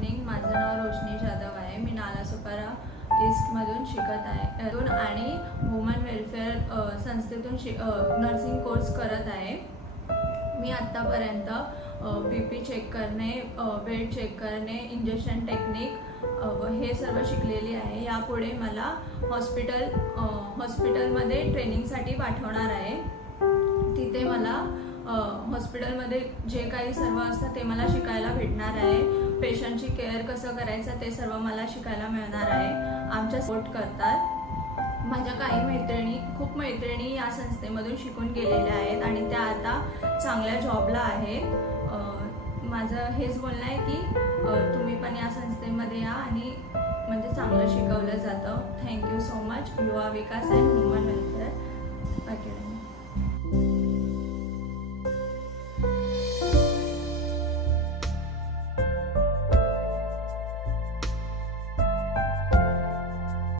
Morning. माझं नाव रोशनी जाधव आहे. मी नालासोपारा ईस्टमधून शिकत आहे आणि वुमन वेलफेअर संस्थेतून नर्सिंग कोर्स करत आहे. मी आत्तापर्यंत BP चेक करणे, बेड चेक करणे, इंजेक्शन टेक्निक हे सर्व शिकलेली आहे. यापुढे मला हॉस्पिटलमध्ये ट्रेनिंगसाठी पाठवणार आहे. तिथे मला हॉस्पिटलमध्ये जे काही सर्व असतं ते मला शिकायला भेटणार आहे. पेशंटची केअर कसं करायचं ते सर्व मला शिकायला मिळणार आहे. आमच्या सपोर्ट करतात. माझ्या काही खूप मैत्रिणी या संस्थेमधून शिकून गेलेल्या आहेत आणि त्या आता चांगल्या जॉबला आहेत. माझं हेच बोलणं आहे की तुम्ही पण या संस्थेमध्ये या आणि म्हणजे चांगलं शिकवलं जातं. Thank you so much. युवा विकास अँड ह्युमन वेलफेअर अकॅडमी.